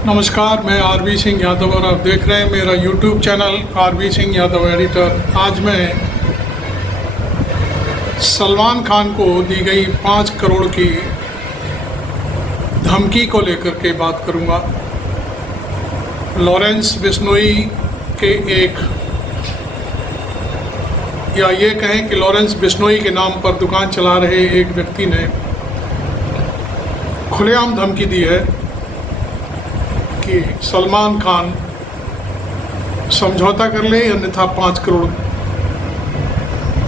नमस्कार, मैं आरबी सिंह यादव और आप देख रहे हैं मेरा YouTube channel RB Singh Yadav editor. आज मैं सलमान खान को दी गई 5 करोड़ की धमकी को लेकर के बात करूंगा। लॉरेंस बिश्नोई के ये कहें कि लॉरेंस बिश्नोई के नाम पर दुकान चला रहे एक व्यक्ति ने खुलेआम धमकी दी है कि सलमान खान समझौता कर ले, अन्यथा 5 करोड़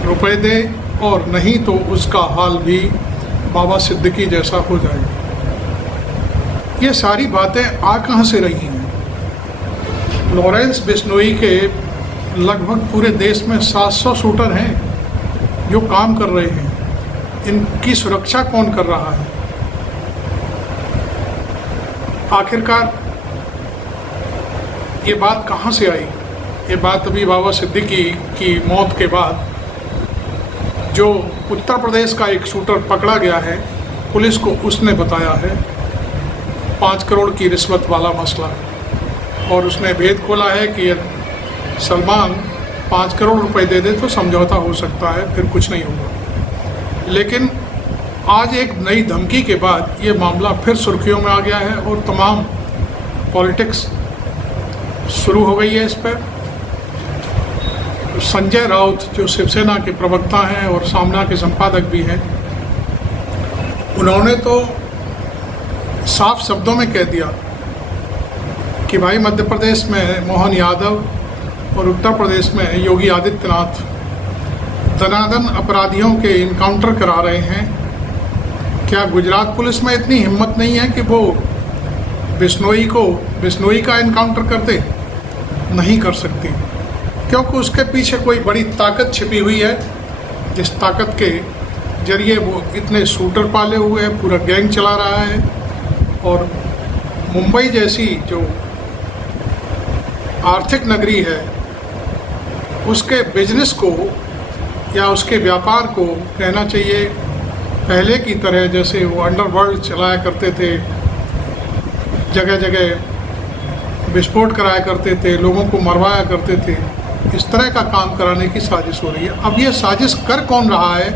रुपए दे, और नहीं तो उसका हाल भी बाबा सिद्दीकी जैसा हो जाएगा। ये सारी बातें आ कहाँ से रही हैं? लॉरेंस बिश्नोई के लगभग पूरे देश में 700 शूटर हैं जो काम कर रहे हैं। इनकी सुरक्षा कौन कर रहा है? आखिरकार ये बात कहाँ से आई? ये बात अभी बाबा सिद्दीकी की मौत के बाद जो उत्तर प्रदेश का एक शूटर पकड़ा गया है, पुलिस को उसने बताया है 5 करोड़ की रिश्वत वाला मसला, और उसने भेद खोला है कि सलमान 5 करोड़ रुपए दे दे तो समझौता हो सकता है, फिर कुछ नहीं होगा। लेकिन आज एक नई धमकी के बाद ये मामला फिर सुर्खियों में आ गया है और तमाम पॉलिटिक्स शुरू हो गई है इस पर। संजय राउत जो शिवसेना के प्रवक्ता हैं और सामना के संपादक भी हैं, उन्होंने तो साफ शब्दों में कह दिया कि भाई मध्य प्रदेश में मोहन यादव और उत्तर प्रदेश में योगी आदित्यनाथ दनादन अपराधियों के इनकाउंटर करा रहे हैं। क्या गुजरात पुलिस में इतनी हिम्मत नहीं है कि वो बिश्नोई का इनकाउंटर कर दे? नहीं कर सकती, क्योंकि उसके पीछे कोई बड़ी ताकत छिपी हुई है, जिस ताकत के जरिए वो इतने शूटर पाले हुए हैं, पूरा गैंग चला रहा है। और मुंबई जैसी जो आर्थिक नगरी है, उसके बिजनेस को या उसके व्यापार को कहना चाहिए पहले की तरह, जैसे वो अंडरवर्ल्ड चलाया करते थे, जगह जगह विस्फोट कराया करते थे, लोगों को मरवाया करते थे, इस तरह का काम कराने की साजिश हो रही है। अब ये साजिश कर कौन रहा है?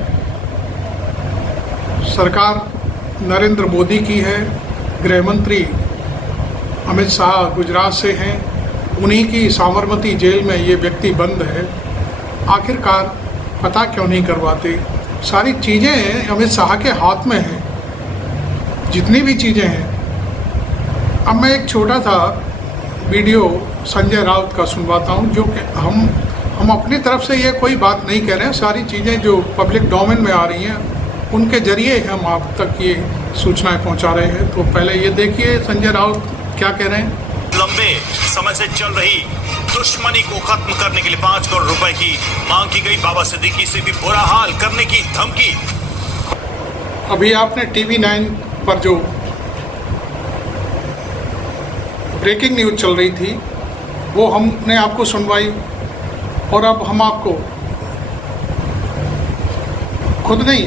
सरकार नरेंद्र मोदी की है, गृह मंत्री अमित शाह गुजरात से हैं, उन्हीं की साबरमती जेल में ये व्यक्ति बंद है। आखिरकार पता क्यों नहीं करवाते? सारी चीज़ें अमित शाह के हाथ में हैं, जितनी भी चीज़ें हैं। अब मैं एक छोटा सा वीडियो संजय राउत का सुनवाता हूं, जो कि हम अपनी तरफ से ये कोई बात नहीं कह रहे हैं, सारी चीज़ें जो पब्लिक डोमेन में आ रही हैं उनके जरिए हम आप तक ये सूचनाएं पहुंचा रहे हैं। तो पहले ये देखिए संजय राउत क्या कह रहे हैं। लंबे समय से चल रही दुश्मनी को खत्म करने के लिए 5 करोड़ रुपए की मांग की गई। बाबा सिद्दीकी से भी बुरा हाल करने की धमकी। अभी आपने TV9 पर जो ब्रेकिंग न्यूज़ चल रही थी वो हमने आपको सुनवाई, और अब हम आपको खुद नहीं,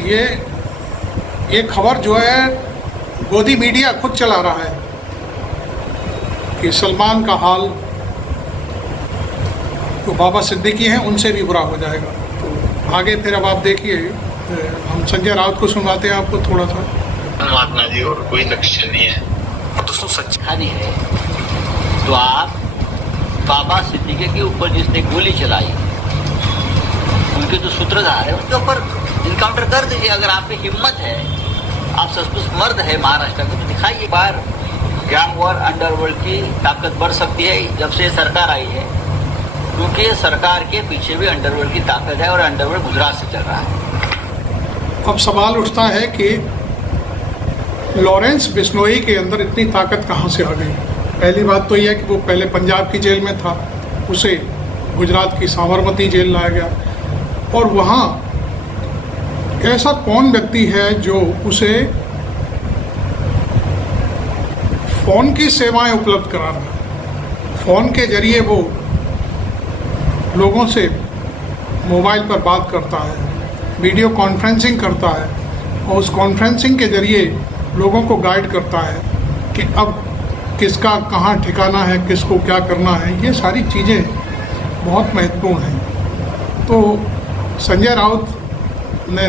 ये खबर जो है गोदी मीडिया खुद चला रहा है कि सलमान का हाल तो बाबा सिद्दीकी हैं उनसे भी बुरा हो जाएगा। तो आगे फिर अब आप देखिए, हम संजय राउत को सुनवाते हैं आपको थोड़ा सा। महात्मा जी और कोई लक्ष्य नहीं है, दोस्तों सच नहीं है। तो आप बाबा सिद्दीकी के ऊपर जिसने गोली चलाई, उनके जो सूत्रधार है उनके ऊपर इनकाउंटर कर दीजिए। अगर आप में हिम्मत है, आप सचमुच मर्द है महाराष्ट्र का, तो दिखाइए। बार गैंग वॉर अंडरवर्ल्ड की ताकत बढ़ सकती है जब से सरकार आई है, क्योंकि सरकार के पीछे भी अंडरवर्ल्ड की ताकत है और अंडरवर्ल्ड गुजरात से चल रहा है। अब सवाल उठता है कि लॉरेंस बिश्नोई के अंदर इतनी ताकत कहाँ से आ गई? पहली बात तो यह है कि वो पहले पंजाब की जेल में था, उसे गुजरात की साबरमती जेल लाया गया, और वहाँ ऐसा कौन व्यक्ति है जो उसे फ़ोन की सेवाएं उपलब्ध करा रहा है? फ़ोन के जरिए वो लोगों से मोबाइल पर बात करता है, वीडियो कॉन्फ्रेंसिंग करता है, और उस कॉन्फ्रेंसिंग के जरिए लोगों को गाइड करता है कि अब किसका कहाँ ठिकाना है, किसको क्या करना है, ये सारी चीज़ें बहुत महत्वपूर्ण हैं। तो संजय राउत ने,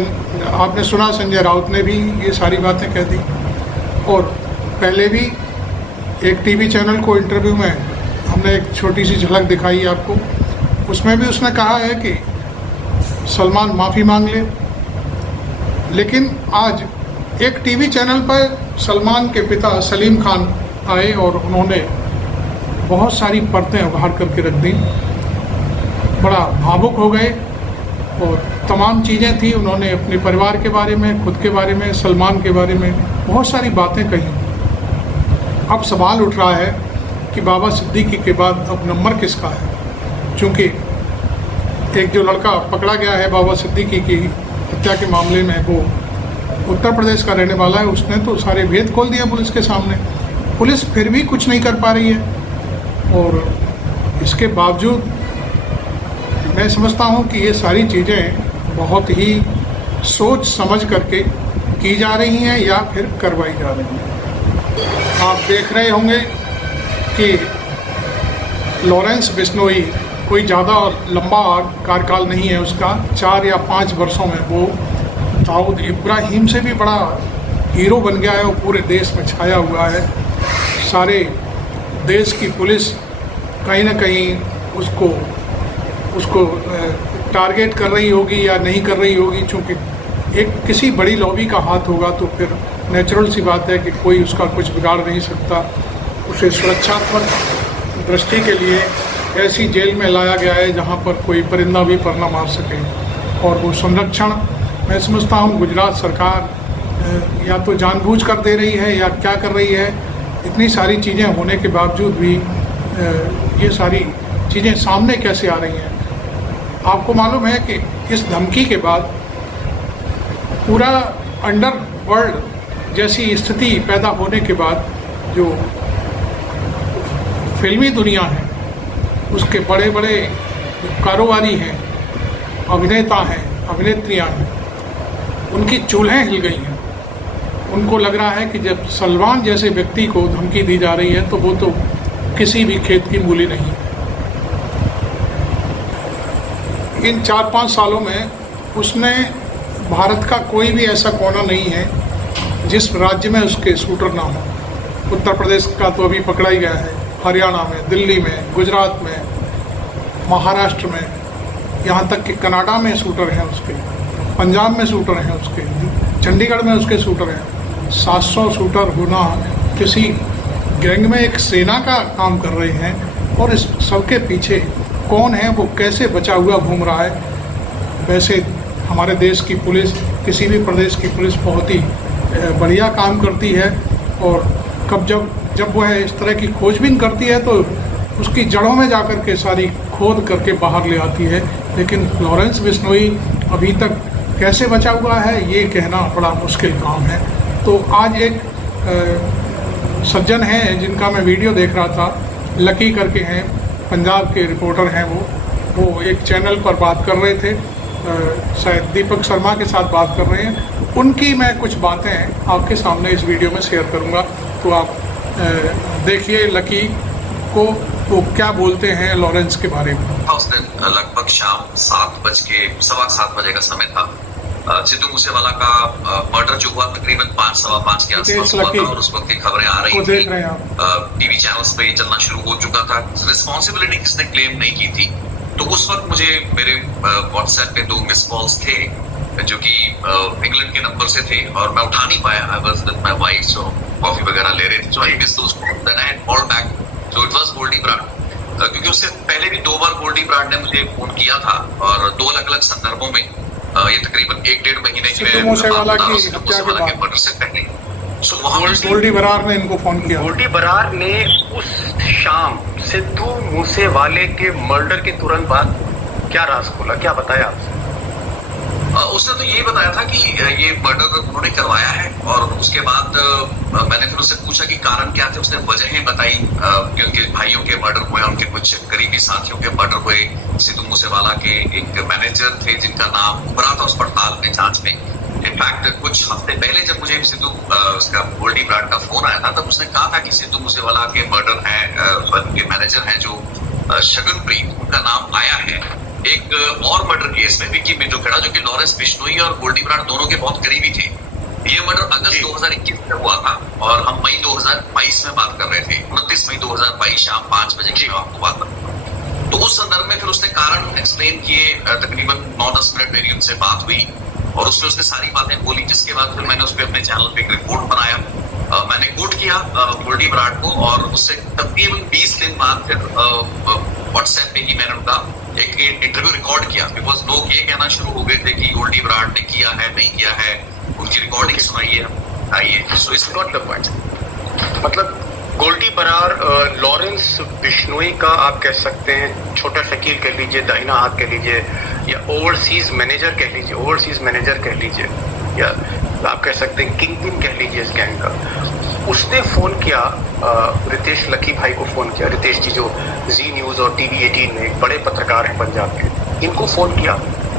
आपने सुना, संजय राउत ने भी ये सारी बातें कह दी। और पहले भी एक टीवी चैनल को इंटरव्यू में हमने एक छोटी सी झलक दिखाई आपको, उसमें भी उसने कहा है कि सलमान माफ़ी मांग ले। लेकिन आज एक टीवी चैनल पर सलमान के पिता सलीम खान आए और उन्होंने बहुत सारी परतें उघाड़ करके रख दी, बड़ा भावुक हो गए और तमाम चीज़ें थी। उन्होंने अपने परिवार के बारे में, खुद के बारे में, सलमान के बारे में बहुत सारी बातें कही। अब सवाल उठ रहा है कि बाबा सिद्दीकी के बाद अब नंबर किसका है, क्योंकि एक जो लड़का पकड़ा गया है बाबा सिद्दीकी की हत्या के मामले में, वो उत्तर प्रदेश का रहने वाला है। उसने तो सारे भेद खोल दिए पुलिस के सामने। पुलिस फिर भी कुछ नहीं कर पा रही है और इसके बावजूद मैं समझता हूँ कि ये सारी चीज़ें बहुत ही सोच समझ करके की जा रही हैं या फिर करवाई जा रही हैं। आप देख रहे होंगे कि लॉरेंस बिश्नोई कोई ज़्यादा लंबा कार्यकाल नहीं है उसका, 4 या 5 वर्षों में वो दाऊद इब्राहिम से भी बड़ा हीरो बन गया है और पूरे देश में छाया हुआ है। सारे देश की पुलिस कहीं ना कहीं उसको टारगेट कर रही होगी या नहीं कर रही होगी, क्योंकि एक किसी बड़ी लॉबी का हाथ होगा तो फिर नेचुरल सी बात है कि कोई उसका कुछ बिगाड़ नहीं सकता। उसे सुरक्षात्मक दृष्टि के लिए ऐसी जेल में लाया गया है जहां पर कोई परिंदा भी पर न मार सके। और वो संरक्षण मैं समझता हूं गुजरात सरकार या तो जानबूझ कर दे रही है या क्या कर रही है। इतनी सारी चीज़ें होने के बावजूद भी ये सारी चीज़ें सामने कैसे आ रही हैं। आपको मालूम है कि इस धमकी के बाद पूरा अंडरवर्ल्ड जैसी स्थिति पैदा होने के बाद जो फिल्मी दुनिया है उसके बड़े बड़े कारोबारी हैं, अभिनेता हैं, अभिनेत्रियां हैं, उनकी चूल्हें हिल गई हैं। उनको लग रहा है कि जब सलमान जैसे व्यक्ति को धमकी दी जा रही है तो वो तो किसी भी खेत की मूली नहीं है। इन 4-5 सालों में उसने भारत का कोई भी ऐसा कोना नहीं है जिस राज्य में उसके शूटर ना हो। उत्तर प्रदेश का तो अभी पकड़ा ही गया है, हरियाणा में, दिल्ली में, गुजरात में, महाराष्ट्र में, यहाँ तक कि कनाडा में शूटर हैं उसके, पंजाब में शूटर हैं उसके, चंडीगढ़ में उसके शूटर हैं। 700 शूटर होना किसी गैंग में एक सेना का काम कर रहे हैं और इस सबके पीछे कौन है, वो कैसे बचा हुआ घूम रहा है। वैसे हमारे देश की पुलिस, किसी भी प्रदेश की पुलिस बहुत ही बढ़िया काम करती है और जब वह इस तरह की खोजबीन करती है तो उसकी जड़ों में जाकर के सारी खोद करके बाहर ले आती है। लेकिन लॉरेंस बिश्नोई अभी तक कैसे बचा हुआ है ये कहना बड़ा मुश्किल काम है। तो आज एक सज्जन हैं जिनका मैं वीडियो देख रहा था, लकी करके हैं, पंजाब के रिपोर्टर हैं। वो एक चैनल पर बात कर रहे थे, शायद दीपक शर्मा के साथ बात कर रहे हैं। उनकी मैं कुछ बातें आपके सामने इस वीडियो में शेयर करूंगा, तो आप देखिए लकी को वो क्या बोलते हैं लॉरेंस के बारे में। उस दिन लगभग शाम 7:15 बजे का समय था। सिद्धू मूसेवाला का मर्डर जो हुआ तकरीबन 5-5:15 के आसपास हुआ था और उस वक्त की खबरें आ रही थी, टीवी चैनल्स पे चलना शुरू हो चुका था। रिस्पॉन्सिबिलिटी किसने क्लेम नहीं की थी। तो उस वक्त मुझे मेरे व्हाट्सएप पे 2 मिस कॉल्स थे जो कि इंग्लैंड के नंबर से थे और मैं उठा नहीं पाया। I was with my wife, so coffee वगैरह ले रहे थे, so I missed those calls. Then I called back, so it was Goldy Brar, क्योंकि उससे पहले भी 2 बार गोल्डी ब्राड ने मुझे फोन किया था और 2 अलग-अलग संदर्भों में। ये तकरीबन 1-1.5 महीने की मूसेवाला की हत्या के बाद मर्डर से पहले। सो गोल्डी बरार ने इनको फोन किया। गोल्डी बरार ने उस शाम सिद्धू मूसेवाले के मर्डर के तुरंत बाद क्या राज खोला, क्या बताया आपसे? उसने तो यही बताया था कि ये मर्डर उन्होंने करवाया है और उसके बाद मैंने फिर उससे पूछा कि कारण क्या थे। उसने वजहें बताई कि उनके भाइयों के मर्डर हुए, उनके कुछ करीबी साथियों के मर्डर हुए। सिद्धू मूसेवाला के एक मैनेजर थे जिनका नाम उभरा था उस पड़ताल में, जांच में, इनफैक्ट कुछ हफ्ते पहले जब मुझे सिद्धू उसका गोल्डी ब्रांड का फोन आया था, तब उसने कहा था कि सिद्धू मूसेवाला के मर्डर है, उनके मैनेजर हैं जो शगुनप्रीत, उनका नाम आया है एक और मर्डर केस में, विक्की मिंटोखेड़ा, जो कि लॉरेंस बिश्नोई और गोल्डी ब्रांड दोनों के बहुत करीबी थे। ये मर्डर अगस्त 2021 में हुआ था और हम मई 2022 में बात कर रहे थे। 29 मई 2022 शाम 5 बजे की आपको बात कर। तो उस संदर्भ में फिर उसने कारण एक्सप्लेन किए, तकरीबन 9-10 मिनट मेरी उनसे बात हुई और उसमें उसने सारी बातें बोली, जिसके बाद फिर मैंने उस पर अपने चैनल पे एक रिपोर्ट बनाया। मैंने कोट किया गोल्डी ब्रांड को और उससे तकरीबन 20 दिन बाद फिर व्हाट्सएप पे ही मैंने उनका एक इंटरव्यू रिकॉर्ड किया, बिकॉज लोग ये कहना शुरू हो गए थे कि गोल्डी ब्रांड ने किया है, नहीं किया है, उनकी रिकॉर्डिंग सुनाइए, आइए। So it's got the point. मतलब गोल्डी बरार लॉरेंस बिश्नोई का आप कह सकते हैं छोटा शकील कह लीजिए, दाहिना हाथ कह लीजिए, या ओवरसीज मैनेजर कह लीजिए, ओवरसीज मैनेजर कह लीजिए, या आप कह सकते हैं किंग पिन कह लीजिए इस गैंग का। उसने फोन किया, रितेश लकी भाई को फोन किया, रितेश जी जो जी न्यूज और टीवी 18 में एक बड़े पत्रकार हैं पंजाब के, इनको फोन किया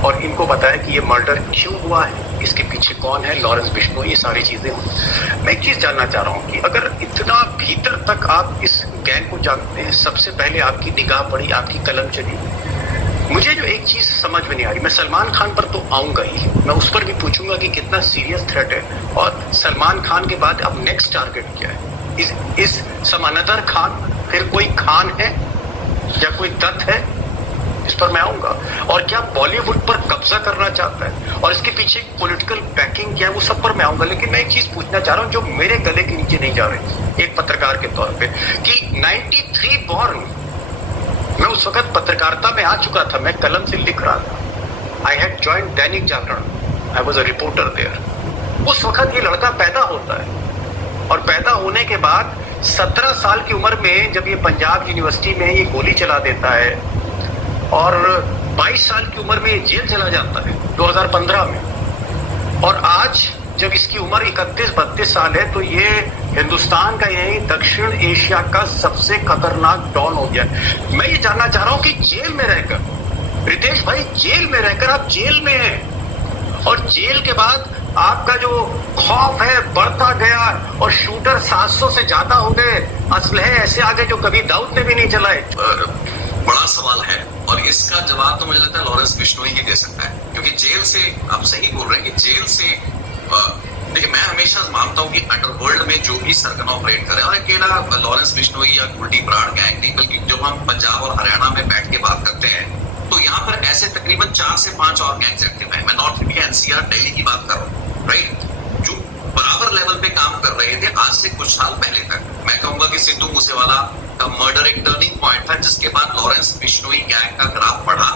और इनको बताया कि ये मर्डर क्यों हुआ है, इसके पीछे कौन है, लॉरेंस बिश्नोई, ये सारी चीजें। मैं एक चीज जानना चाह रहा हूँ कि अगर इतना भीतर तक आप इस गैंग को जानते हैं, सबसे पहले आपकी निगाह पड़ी, आपकी कलम चली, मुझे जो एक चीज समझ में नहीं आ रही, मैं सलमान खान पर तो आऊंगा ही, मैं उस पर भी पूछूंगा कि कितना सीरियस थ्रेट है और सलमान खान के बाद अब नेक्स्ट टारगेट क्या है। इस समानदर खान फिर कोई खान है या कोई दत्त है, इस पर मैं आऊंगा। और क्या बॉलीवुड पर कब्जा करना चाहता है और इसके पीछे पॉलिटिकल बैकिंग क्या है, वो सब पर मैं आऊंगा। लेकिन मैं एक चीज पूछना चाह रहा हूं जो मेरे गले के नीचे नहीं जा रही एक पत्रकार के तौर पे, कि 93 बॉर्न, मैं उस वक्त पत्रकारिता में आ चुका था, मैं कलम से लिख रहा था, आई had joined Dainik Jagran, I was a reporter there. उस वक्त ये लड़का पैदा होता है और पैदा होने के बाद 17 साल की उम्र में जब ये पंजाब यूनिवर्सिटी में ये गोली चला देता है और 22 साल की उम्र में ये जेल चला जाता है 2015 में, और आज जब इसकी उम्र 31-32 साल है तो ये हिंदुस्तान का नहीं दक्षिण एशिया का सबसे खतरनाक डॉन हो गया। मैं ये जानना चाह रहा हूं कि जेल में रहकर, रितेश भाई जेल में रहकर, आप जेल में हैं और जेल के बाद आपका जो खौफ है बढ़ता गया और शूटर 700 से ज्यादा हो गए, असलहे ऐसे आगे जो कभी दाऊद ने भी नहीं चलाए। बड़ा सवाल है और इसका जवाब तो मुझे लगता है लॉरेंस बिश्नोई ही दे सकता है, क्योंकि जेल से, आप सही बोल रहे हैं कि जेल से, देखिए मैं हमेशा मानता हूं कि अंडरवर्ल्ड में जो भी सरगना ऑपरेट करे, और अकेला लॉरेंस बिश्नोई या गोल्डी ब्रांड गैंग नहीं, बल्कि जब हम पंजाब और हरियाणा में बैठ के बात करते हैं तो यहाँ पर ऐसे तकरीबन 4 से 5 और गैंग्स एक्टिव हैं। मैं नॉर्थ इंडिया, एनसीआर, दिल्ली की बात कर रहा हूँ, राइट, जो बराबर लेवल पे काम कर रहे थे आज से कुछ साल पहले तक। मैं कहूंगा कि सिद्धू मूसेवाला का मर्डर एक टर्निंग पॉइंट था, जिसके बाद लॉरेंस बिश्नोई गैंग का ग्राफ बढ़ा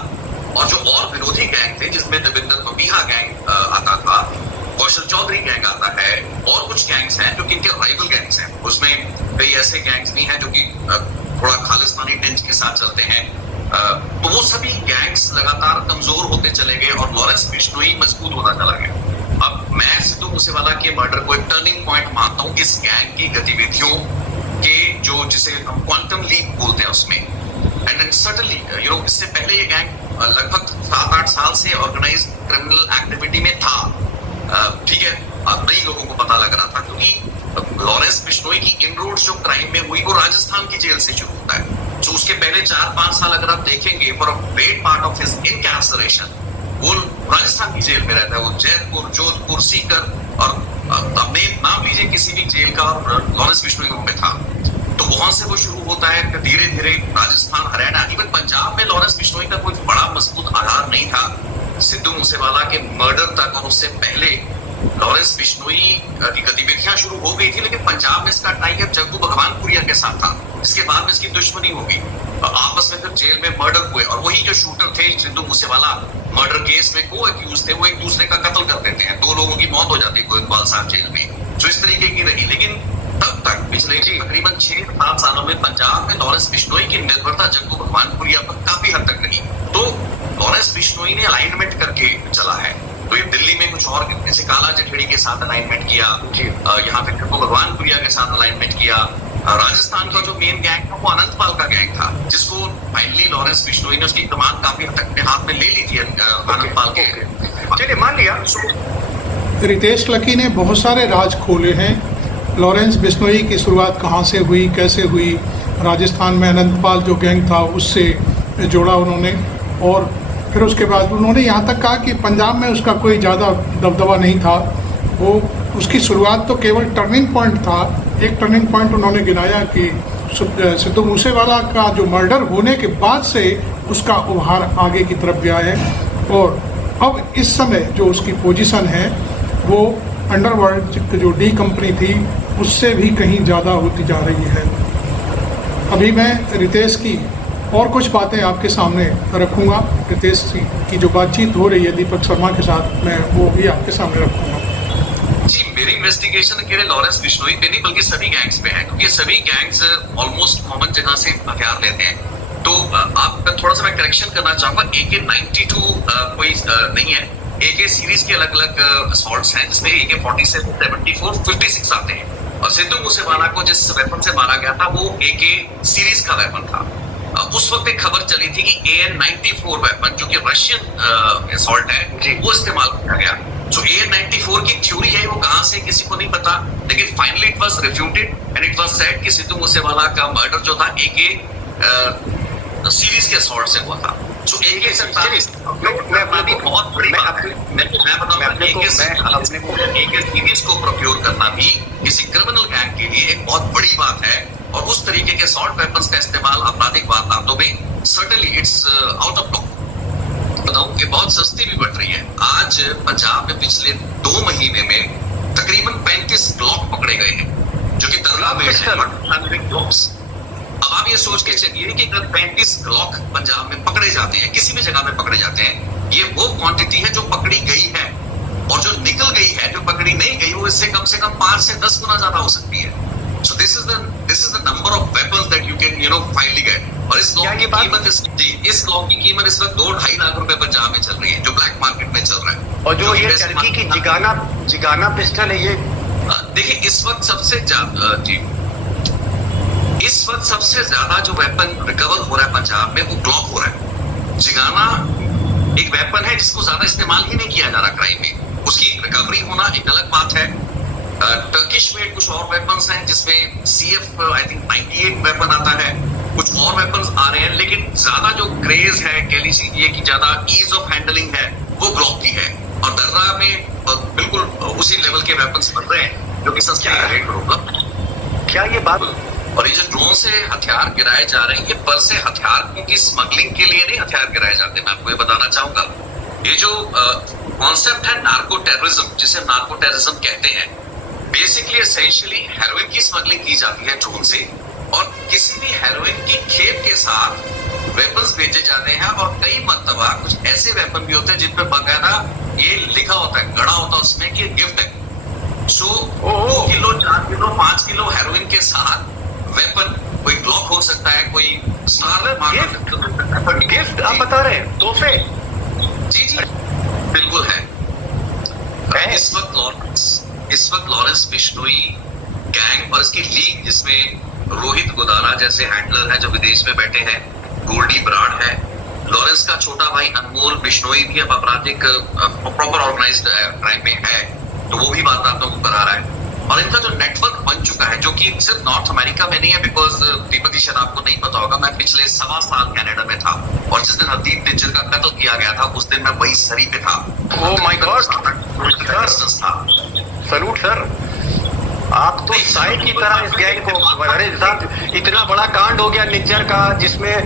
और जो और विरोधी गैंग थे, जिसमें देवेंद्र बबीहा गैंग आता था, कौशल चौधरी गैंग आता है, और कुछ गैंग्स हैं जो कि इनके राइवल गैंग्स हैं। उसमें कई ऐसे गैंग्स भी हैं जो कि थोड़ा खालिस्तानी टेंच के साथ चलते हैं। तो वो सभी गैंग्स लगातार कमजोर होते चले गए और लॉरेंस बिश्नोई मजबूत होता चला गया। अब मैं सिद्धू मूसेवाला के मर्डर को एक टर्निंग पॉइंट मानता हूँ इस गैंग की गतिविधियों के, जो जिसे हम क्वांटम लीप बोलते हैं उसमें। एंड सर्टनली इससे पहले ये गैंग लगभग 7-8 साल से ऑर्गेनाइज क्रिमिनल एक्टिविटी में था, ठीक है, अब नई लोगों को पता लग रहा था, क्योंकि लॉरेंस बिश्नोई की इनरोड जो क्राइम में हुई वो राजस्थान की जेल से शुरू होता है। जो उसके पहले 4-5 साल अगर आप देखेंगे, for a great part of his incarceration वो राजस्थान की जेल में रहता है। वो जयपुर, जोधपुर, सीकर, और अपने नाम लीजिए किसी भी जेल का, और लॉरेंस बिश्नोई में था। तो वहां से वो शुरू होता है, फिर धीरे धीरे राजस्थान, हरियाणा, इवन पंजाब में लॉरेंस बिश्नोई का कोई बड़ा मजबूत आधार नहीं था सिद्धू मूसेवाला के मर्डर तक, और उससे पहले लॉरेंस बिश्नोई की गतिविधियां शुरू हो गई थी, लेकिन पंजाब में इसका टाइप जग्गू भगवानपुरिया के साथ था। इसके बाद में इसकी दुश्मनी हो गई, आपस में फिर जेल में मर्डर हुए, और वही जो शूटर थे सिद्धू मूसेवाला मर्डर केस में को एक्यूज थे, वो एक दूसरे का कत्ल कर देते हैं, 2 लोगों की मौत हो जाती है गोविंदवाल साहब जेल में, जो इस तरीके की रही। लेकिन तब तक पिछले तकरीबन 6-7 सालों में पंजाब में लॉरेंस बिश्नोई की निर्भरता जग्गू भगवानपुरिया पर काफी हद तक रही। तो लॉरेंस बिश्नोई ने अलाइनमेंट करके चला है, तो ये दिल्ली में कुछ और जैसे काला जखेड़ी के साथ अलाइनमेंट किया, यहाँ पे जग्गू भगवानपुरिया के साथ अलाइनमेंट किया। राजस्थान का जो मेन गैंग था वो अनंतपाल का गैंग था, जिसको फाइनली लॉरेंस बिश्नोई ने उसकी कमान काफी हद तक अपने हाथ में ले ली थी अनंतपाल के। चलिए मान लिया रितेश लकी ने बहुत सारे राज खोले हैं। लॉरेंस बिश्नोई की शुरुआत कहाँ से हुई, कैसे हुई, राजस्थान में अनंतपाल जो गैंग था उससे जोड़ा उन्होंने, और फिर उसके बाद उन्होंने यहाँ तक कहा कि पंजाब में उसका कोई ज़्यादा दबदबा नहीं था। वो उसकी शुरुआत तो केवल टर्निंग पॉइंट था। एक टर्निंग पॉइंट उन्होंने गिनाया कि सिद्धू मूसेवाला का जो मर्डर होने के बाद से उसका उभार आगे की तरफ गया है, और अब इस समय जो उसकी पोजीशन है वो अंडरवर्ल्ड जो डी कंपनी थी उससे भी कहीं ज़्यादा होती जा रही है। अभी मैं रितेश की और कुछ बातें आपके सामने रखूँगा। रितेश की जो बातचीत हो रही है दीपक शर्मा के साथ, मैं वो भी आपके सामने रखूँगा। जी, मेरी इन्वेस्टिगेशन अकेले लॉरेंस बिश्नोई पे नहीं बल्कि सभी गैंग्स पे है, क्योंकि सभी गैंग्स ऑलमोस्ट कॉमन जगह से हथियार लेते हैं। तो आप थोड़ा सा मैं करेक्शन करना चाहूंगा, AK-92 कोई नहीं है। AK सीरीज के अलग अलग असॉल्ट्स हैं, जिसमें AK-47, 74, 56 आते हैं। और सिद्धू मूसेवाला को जिस वेपन से मारा गया था वो AK सीरीज का वेपन था। उस वक्त एक खबर चली थी कि AN-94 वेपन, जो कि रशियन असॉल्ट है, वो इस्तेमाल किया गया। जो AN-94 की थ्योरी है वो कहां से किसी को नहीं पता, लेकिन finally it was refuted and it was said कि सिद्धू मूसेवाला का मर्डर जो था AK सीरीज के असॉल्ट से हुआ था। जो AK-47 बहुत बड़ी बात है। मैं बताऊंगा AK सीरीज को प्रोक्योर करना भी किसी क्रिमिनल गैंग के लिए एक बहुत बड़ी बात है, और उस तरीके के असॉल्ट वेपन्स का इस्तेमाल आपराधिक वारदातों में certainly it's out of law. बताऊं कि बहुत सस्ती भी बढ़ रही है। आज पंजाब में पिछले 2 महीने में तकरीबन 35 ग्लॉक पकड़े गए हैं, जो कि दरला में ग्लॉक्स। अब आप ये सोच के चलिए कि अगर 35 ग्लॉक पंजाब में पकड़े जाते हैं, किसी भी जगह में पकड़े जाते हैं, ये वो क्वांटिटी है जो पकड़ी गई है, और जो निकल गई है, जो पकड़ी नहीं गई, वो इससे कम 5 से 10 गुना ज्यादा हो सकती है। So this is the number of weapons that you can finally get। और इस लॉ की कीमत इस वक्त 2-2.5 लाख रुपए पंजाब में चल रही है, जो ब्लैक मार्केट में चल रहा है। और जो ये टर्की की जिगाना पिस्टल है, ये देखिए इस वक्त सबसे ज्यादा जो वेपन रिकवर हो रहा है पंजाब में वो ग्लॉक हो रहा है। जिगाना एक वेपन है जिसको ज्यादा इस्तेमाल ही नहीं किया जा रहा क्राइम में, उसकी रिकवरी होना एक अलग बात है। टर्किश में कुछ और वेपन्स हैं जिसमें CF आई थिंक 98 वेपन आता है, कुछ और वेपन्स आ रहे हैं, लेकिन ज्यादा जो क्रेज है, कह लीजिए कि ज्यादा ईज ऑफ हैंडलिंग है, वो ग्लॉक की है। और दर्रा में बिल्कुल उसी लेवल के वेपन्स बन रहे हैं जो कि सस्ते रेट पर उपलब्ध। क्या ये बात? और ये जो ड्रोन से हथियार गिराए जा रहे हैं, ये पर से हथियारों की स्मगलिंग के लिए नहीं हथियार गिराए जाते। मैं आपको ये बताना चाहूंगा, ये जो कॉन्सेप्ट है नार्को टेररिज्म, जिसे नार्को टेररिज्म कहते हैं, बेसिकली एसेंशियली हेरोइन की स्मगलिंग की जाती है ड्रोन से, और किसी भी हेरोइन की खेप के साथ वेपन्स भेजे जाते हैं। और कई मर्तबा कुछ ऐसे वेपन भी होते हैं जिन पे बाकायदा ये लिखा होता है, गड़ा होता है उसमें कि गिफ्ट है। सो 2 किलो 4 किलो 5 किलो हेरोइन के साथ वेपन, कोई ग्लॉक हो सकता है, कोई गिफ्ट आप बता रहे हैं, तोहफे? जी बिल्कुल है। इस वक्त लॉरेंस बिश्नोई गैंग और इसकी लीग, जिसमें रोहित गोदारा जैसे हैंडलर हैं जो विदेश में बैठे हैं, गोल्डी बराड़ है, लॉरेंस का छोटा भाई अनमोल बिश्नोई भी अब आपराधिक प्रॉपर ऑर्गेनाइज्ड क्राइम में है, तो वो भी वारदातों को करा रहा है। और इनका जो नेटवर्क बन चुका है, जो कि सिर्फ नॉर्थ अमेरिका में नहीं है, बिकॉज दीपक जी शायद आपको नहीं पता होगा, मैं पिछले 1.25 साल कनाडा में था, और जिस दिन हरदीप निज्जर का कत्ल किया गया था उस दिन मैं वही सरी पे था। Oh my God, salute sir, आप तो साइड की तरह इस गैंग को, हमारे साथ इतना बड़ा कांड हो गया निज्जर का, जिसमें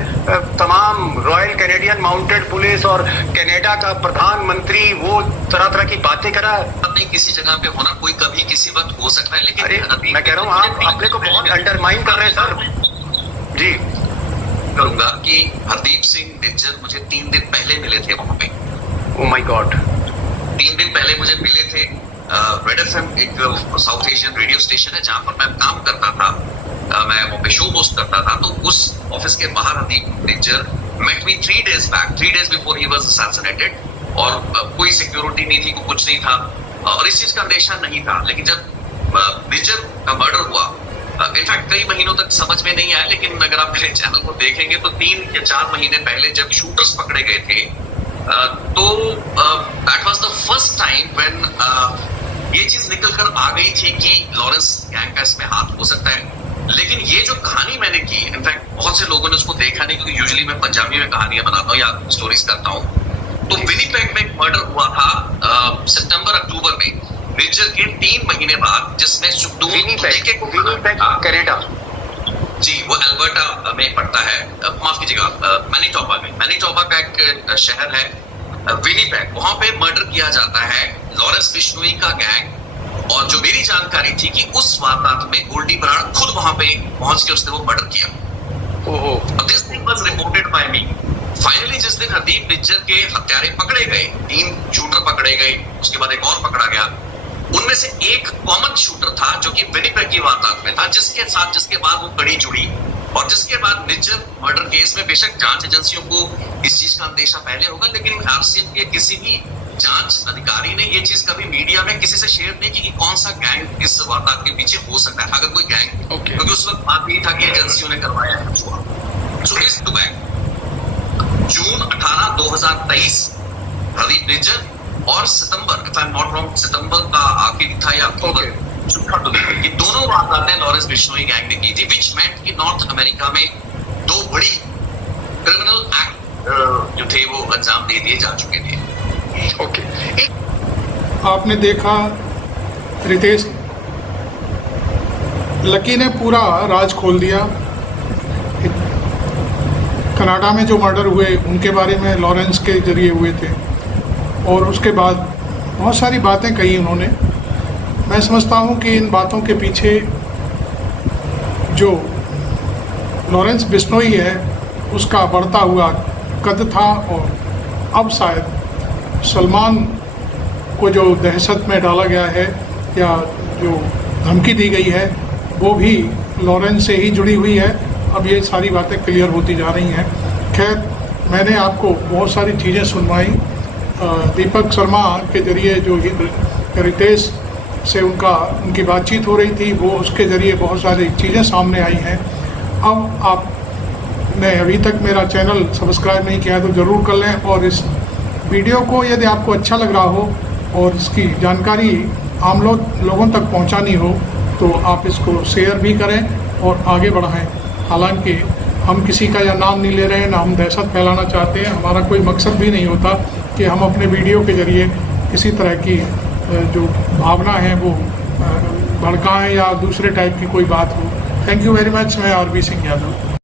तमाम रॉयल कैनेडियन माउंटेड पुलिस और कनाडा का प्रधानमंत्री वो तरह तरह की बातें करा। नहीं किसी जगह पे होना, कोई कभी किसी वक्त हो सकता है, लेकिन अरे मैं कह रहा हूँ आप अपने को बहुत अंडरमाइन कर रहे हैं सर। जी करूंगा कि हरदीप सिंह निज्जर मुझे 3 दिन पहले मिले थे वहां पे। ओह माय गॉड, 3 दिन पहले मुझे मिले थे। रेड FM एक साउथ एशियन रेडियो स्टेशन है जहां पर मैं काम करता था, मैं वहां पे शो होस्ट करता था। तो उस ऑफिस के बाहर Hardeep Nijjar met me 3 days back, 3 days before he was assassinated, और कोई सिक्योरिटी नहीं थी, कुछ नहीं था, और इस चीज का अंदेशा नहीं था। लेकिन जब निज्जर का मर्डर हुआ, इनफैक्ट कई महीनों तक समझ में नहीं आया, लेकिन अगर आप मेरे चैनल को देखेंगे तो 3 या 4 महीने पहले जब शूटर्स पकड़े गए थे, तो that was the first time when ये चीज निकल कर आ गई थी कि लॉरेंस गैंग का इसमें हाथ हो सकता है। लेकिन ये जो कहानी मैंने की, इनफैक्ट बहुत से लोगों ने उसको देखा नहीं, क्योंकि यूजुअली मैं पंजाबी में कहानियां बनाता हूँ या स्टोरीज करता हूँ। तो विनीपेग में एक मर्डर हुआ था सितंबर अक्टूबर में, निज्जर के 3 महीने बाद, जिसमें विनीपेग कनाडा, जी वो अल्बर्टा में पड़ता है, माफ कीजिएगा मैनीटोबा में, मैनीटोबा का एक शहर है विनीपेग, वहां पे मर्डर किया जाता है लॉरेंस बिश्नोई का गैंग। और जो मेरी जानकारी थी कि उस वारदात में गोल्डी बराड़ खुद वहां पे पहुंच के उसने वो मर्डर किया। ओहो। This thing was reported by me. Finally जिस दिन हरदीप निज्जर के हत्यारे पकड़े गए, 3 शूटर पकड़े गए, उसके बाद एक और पकड़ा गया, उनमें से एक कॉमन शूटर था जो कि विनीपेग की वारदात में था, जिसके बाद वो कड़ी जुड़ी। और जिसके बाद निज्जर मर्डर केस में बेशक जांच एजेंसियों को इस चीज का अंदेशा पहले होगा, लेकिन आरसीएम के किसी भी जांच अधिकारी ने ये चीज कभी मीडिया में किसी से शेयर नहीं की कि कौन सा गैंग इस वारदात के पीछे हो सकता है, अगर कोई गैंग, क्योंकि उस वक्त बात यही था कि एजेंसियों ने करवाया है कुछ हुआ। सो इस जून 18, 2023 हरदीप निज्जर और सितंबर, if I am not wrong, सितंबर का आखिरी था या अक्टूबर, ये दोनों वारदातें लॉरेंस बिश्नोई गैंग ने की थी, विच मेंट कि नॉर्थ अमेरिका में 2 बड़ी क्रिमिनल एक्ट जो थे वो अंजाम दे दिए जा चुके थे। ओके। आपने देखा रितेश, लकी ने पूरा राज खोल दिया। कनाडा में जो मर्डर हुए उनके बारे में लॉरेंस के जरिए हुए थे, और उसके बाद बहुत सारी बातें कही उन्होंने। मैं समझता हूँ कि इन बातों के पीछे जो लॉरेंस बिश्नोई है उसका बढ़ता हुआ कद था, और अब शायद सलमान को जो दहशत में डाला गया है या जो धमकी दी गई है वो भी लॉरेंस से ही जुड़ी हुई है। अब ये सारी बातें क्लियर होती जा रही हैं। खैर, मैंने आपको बहुत सारी चीज़ें सुनवाई। दीपक शर्मा के जरिए जो रितेश से उनकी बातचीत हो रही थी, वो उसके ज़रिए बहुत सारी चीज़ें सामने आई हैं। अब आपने अभी तक मेरा चैनल सब्सक्राइब नहीं किया है तो ज़रूर कर लें, और इस वीडियो को यदि आपको अच्छा लग रहा हो और इसकी जानकारी आम लोगों तक पहुंचानी हो तो आप इसको शेयर भी करें और आगे बढ़ाएं। हालांकि हम किसी का या नाम नहीं ले रहे हैं, ना हम दहशत फैलाना चाहते हैं। हमारा कोई मकसद भी नहीं होता कि हम अपने वीडियो के ज़रिए किसी तरह की जो भावना है वो भड़काएं या दूसरे टाइप की कोई बात हो। Thank you very much. मैं आरबी सिंह यादव।